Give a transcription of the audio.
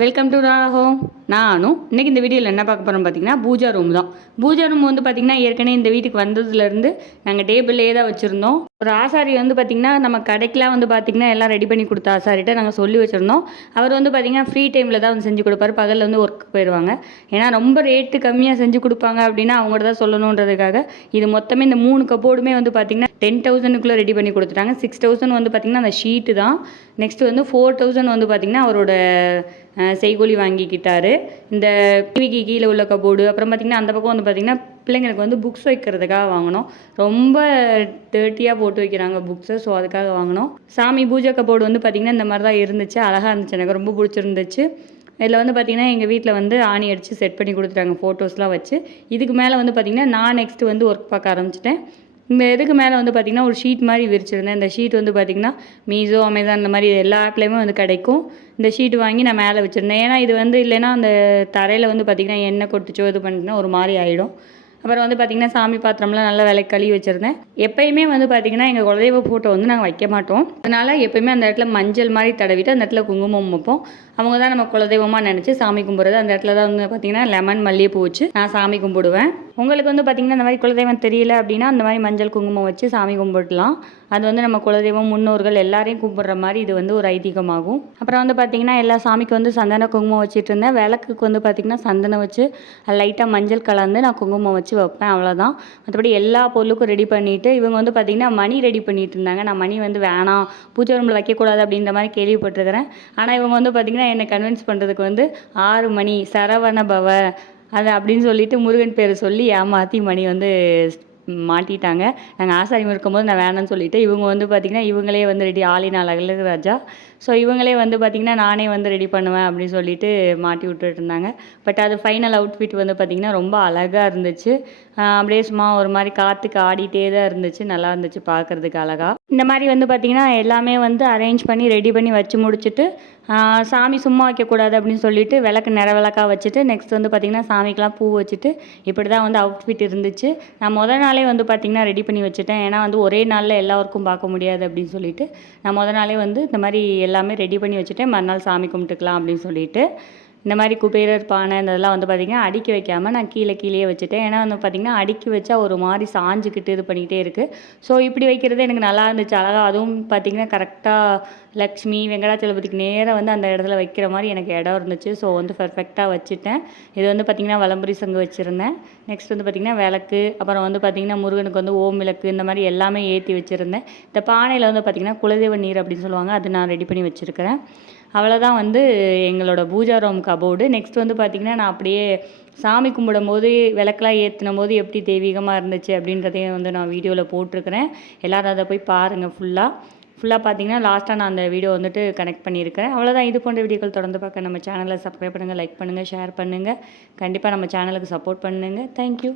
Welcome to home. நானும் இன்றைக்கி இந்த வீடியோவில் என்ன பார்க்க போகிறோம் பார்த்தீங்கன்னா பூஜா ரூம் தான். பூஜா ரூம் வந்து பார்த்திங்கன்னா ஏற்கனவே இந்த வீட்டுக்கு வந்ததுலேருந்து நாங்கள் டேபிள்லேயே தான் வச்சுருந்தோம். ஒரு ஆசாரி வந்து பார்த்திங்கன்னா நம்ம கடைக்கெலாம் வந்து பார்த்திங்கன்னா எல்லாம் ரெடி பண்ணி கொடுத்த ஆசாரிட்ட நாங்கள் சொல்லி வச்சுருந்தோம். அவர் வந்து பார்த்திங்கன்னா ஃப்ரீ டைமில் தான் வந்து செஞ்சு கொடுப்பாரு, பகலில் வந்து ஒர்க்கு போயிடுவாங்க. ஏன்னா ரொம்ப ரேட்டு கம்மியாக செஞ்சு கொடுப்பாங்க அப்படின்னா அவங்கள்ட்ட தான் சொல்லணுன்றதுக்காக இது மொத்தமே இந்த 3 கபோர்டுமே வந்து பார்த்திங்கன்னா 10,000க்குள்ளே ரெடி பண்ணி கொடுத்துட்டாங்க. 6,000 வந்து பார்த்திங்கன்னா அந்த ஷீட்டு தான். நெக்ஸ்ட்டு வந்து 4,000 வந்து பார்த்திங்கன்னா அவரோட செய்கூலி வாங்கிக்கிட்டாரு. இந்த டிவிக்கு கீழே உள்ள கபோர்டு, அப்புறம் பார்த்திங்கன்னா அந்த பக்கம் வந்து பார்த்திங்கன்னா பிள்ளைங்களுக்கு வந்து புக்ஸ் வைக்கிறதுக்காக வாங்கினோம். ரொம்ப டர்ட்டியாக போட்டு வைக்கிறாங்க புக்ஸை, ஸோ அதுக்காக வாங்கினோம். சாமி பூஜை கபோர்டு வந்து பார்த்திங்கன்னா இந்த மாதிரி தான் இருந்துச்சு, அழகாக இருந்துச்சு, எனக்கு ரொம்ப பிடிச்சிருந்துச்சு. இதில் வந்து பார்த்திங்கன்னா எங்கள் வீட்டில் வந்து ஆணி அடித்து செட் பண்ணி கொடுத்துட்டாங்க ஃபோட்டோஸ்லாம் வச்சு. இதுக்கு மேலே வந்து பார்த்திங்கன்னா நான் நெக்ஸ்ட்டு வந்து ஒர்க் பார்க்க ஆரம்பிச்சிட்டேன். இந்த இதுக்கு மேலே வந்து பார்த்திங்கன்னா ஒரு ஷீட் மாதிரி விரிச்சிருந்தேன். இந்த ஷீட் வந்து பார்த்திங்கன்னா மீஷோ, அமேசான் இந்த மாதிரி எல்லா ஆப்லேயுமே வந்து கிடைக்கும். இந்த ஷீட் வாங்கி நான் மேலே வச்சுருந்தேன். ஏன்னா இது வந்து இல்லைன்னா அந்த தரையில் வந்து பார்த்திங்கன்னா எண்ணெய் கொட்டுச்சோ இது பண்ணிட்டுனா ஒரு மாதிரி ஆகிடும். அப்புறம் வந்து பார்த்திங்கன்னா சாமி பாத்திரம்லாம் நல்லா விலை கழுவி வச்சுருந்தேன். எப்போயுமே வந்து பார்த்திங்கன்னா எங்கள் குலதெய்வ ஃபோட்டோ வந்து நாங்கள் வைக்க மாட்டோம். அதனால் எப்போயுமே அந்த இடத்துல மஞ்சள் மாதிரி தடவிட்டு அந்த இடத்துல குங்குமம் வைப்போம். அவங்க தான் நம்ம குலதெய்வமாக நினச்சி சாமி கும்பிட்றது. அந்த இடத்துல தான் வந்து பார்த்திங்கன்னா லெமன் மல்லிகைப்பூ வச்சு நான் சாமி கும்பிடுவேன். உங்களுக்கு வந்து பார்த்திங்கன்னா இந்த மாதிரி குலதெய்வம் தெரியல அப்படின்னா அந்த மாதிரி மஞ்சள் குங்குமம் வச்சு சாமி கும்பிடலாம். அது வந்து நம்ம குலதெய்வம் முன்னோர்கள் எல்லாரையும் கும்பிட்ற மாதிரி இது வந்து ஒரு ஐதீகமாகும். அப்புறம் வந்து பார்த்திங்கன்னா எல்லா சாமிக்கு வந்து சந்தன குங்குமம் வச்சுட்டு இருந்தேன். விளக்குக்கு வந்து பார்த்திங்கன்னா சந்தனம் வச்சு லைட்டாக மஞ்சள் கலந்து நான் குங்குமம் வச்சு வைப்பேன், அவ்வளோதான். மற்றபடி எல்லா பொருளுக்கும் ரெடி பண்ணிவிட்டு இவங்க வந்து பார்த்திங்கன்னா மணி ரெடி பண்ணிட்டு இருந்தாங்க. நான் மணி வந்து வேணாம், பூஜை ரூமில் வைக்கக்கூடாது அப்படின்ற மாதிரி கேள்விப்பட்டிருக்கிறேன். ஆனால் இவங்க வந்து பார்த்திங்கன்னா என்னை கன்வின்ஸ் பண்ணுறதுக்கு வந்து 6 மணி சரவண பவ அது அப்படின்னு சொல்லிட்டு முருகன் பேரை சொல்லி ஏமாற்றி மணி வந்து மாட்டிட்டாங்க. நாங்கள் ஆசாரியம் இருக்கும்போது நான் வேணான்னு சொல்லிவிட்டு இவங்க வந்து பார்த்திங்கன்னா இவங்களே வந்து ரெடி ஆளினால் அழகு ராஜா. ஸோ இவங்களே வந்து பார்த்திங்கன்னா நானே வந்து ரெடி பண்ணுவேன் அப்படின்னு சொல்லிட்டு மாட்டி விட்டுட்டு இருந்தாங்க. பட் அது ஃபைனல் அவுட்ஃபிட் வந்து பார்த்திங்கன்னா ரொம்ப அழகாக இருந்துச்சு. அப்படியே சும்மா ஒரு மாதிரி காற்றுக்கு ஆடிட்டே தான் இருந்துச்சு, நல்லா இருந்துச்சு பார்க்குறதுக்கு அழகாக. இந்த மாதிரி வந்து பார்த்திங்கன்னா எல்லாமே வந்து அரேஞ்ச் பண்ணி ரெடி பண்ணி வச்சு முடிச்சுட்டு சாமி சும்மா வைக்கக்கூடாது அப்படின்னு சொல்லிட்டு விளக்கு நிற விளக்காக வச்சுட்டு நெக்ஸ்ட் வந்து பார்த்திங்கன்னா சாமிக்கெலாம் பூ வச்சுட்டு இப்படி தான் வந்து அவுட்ஃபிட் இருந்துச்சு. நான் முதல் நாளே வந்து பார்த்திங்கன்னா ரெடி பண்ணி வச்சுட்டேன். ஏன்னா வந்து ஒரே நாளில் எல்லாருக்கும் பார்க்க முடியாது அப்படின்னு சொல்லிட்டு நான் முதல் நாளே வந்து இந்த மாதிரி எல்லாமே ரெடி பண்ணி வச்சுட்டேன். மறுநாள் சாமி கும்பிட்டுக்கலாம் அப்படின்னு சொல்லிட்டு இந்த மாதிரி குபேரர் பானை இதெல்லாம் வந்து பார்த்திங்கன்னா அடுக்கி வைக்காமல் நான் கீழேயே வச்சுட்டேன். ஏன்னா வந்து பார்த்திங்கன்னா அடுக்கி வச்சா ஒரு மாதிரி சாஞ்சிக்கிட்டு இது பண்ணிகிட்டே இருக்குது. ஸோ இப்படி வைக்கிறது எனக்கு நல்லா இருந்துச்சு, அழகாக. அதுவும் பார்த்திங்கன்னா கரெக்டாக லக்ஷ்மி வெங்கடாச்சலபதிக்கு நேராக வந்து அந்த இடத்துல வைக்கிற மாதிரி எனக்கு இடம் இருந்துச்சு. ஸோ வந்து பர்ஃபெக்டாக வச்சுட்டேன். இது வந்து பார்த்திங்கன்னா வலம்புரி சங்கு வச்சுருந்தேன். நெக்ஸ்ட் வந்து பார்த்திங்கன்னா விளக்கு, அப்புறம் வந்து பார்த்திங்கன்னா முருகனுக்கு வந்து ஓம் விளக்கு இந்த மாதிரி எல்லாமே ஏற்றி வச்சுருந்தேன். இந்த பானையில் வந்து பார்த்திங்கன்னா குலதெய்வ நீர் அப்படின்னு சொல்லுவாங்க, அது நான் ரெடி பண்ணி வச்சுருக்கிறேன். அவ்வளோதான் வந்து எங்களோட பூஜா ரூம் கபோர்டு. நெக்ஸ்ட் வந்து பார்த்திங்கன்னா நான் அப்படியே சாமி கும்பிடும் போது விளக்கெலாம் ஏற்றினும் போது எப்படி தெய்வீகமாக இருந்துச்சு அப்படின்றதையும் வந்து நான் வீடியோவில் போட்டிருக்கிறேன். எல்லோரும் அதை போய் பாருங்கள் ஃபுல்லாக பார்த்திங்கன்னா லாஸ்ட்டாக நான் அந்த வீடியோ வந்துட்டு கனெக்ட் பண்ணியிருக்கிறேன். அவ்வளோதான். இது போன்ற வீடியோக்கள் தொடர்ந்து பார்க்க நம்ம சேனலை சப்ஸ்கிரைப் பண்ணுங்கள், லைக் பண்ணுங்கள், ஷேர் பண்ணுங்கள். கண்டிப்பாக நம்ம சேனலுக்கு சப்போர்ட் பண்ணுங்கள். தேங்க்யூ.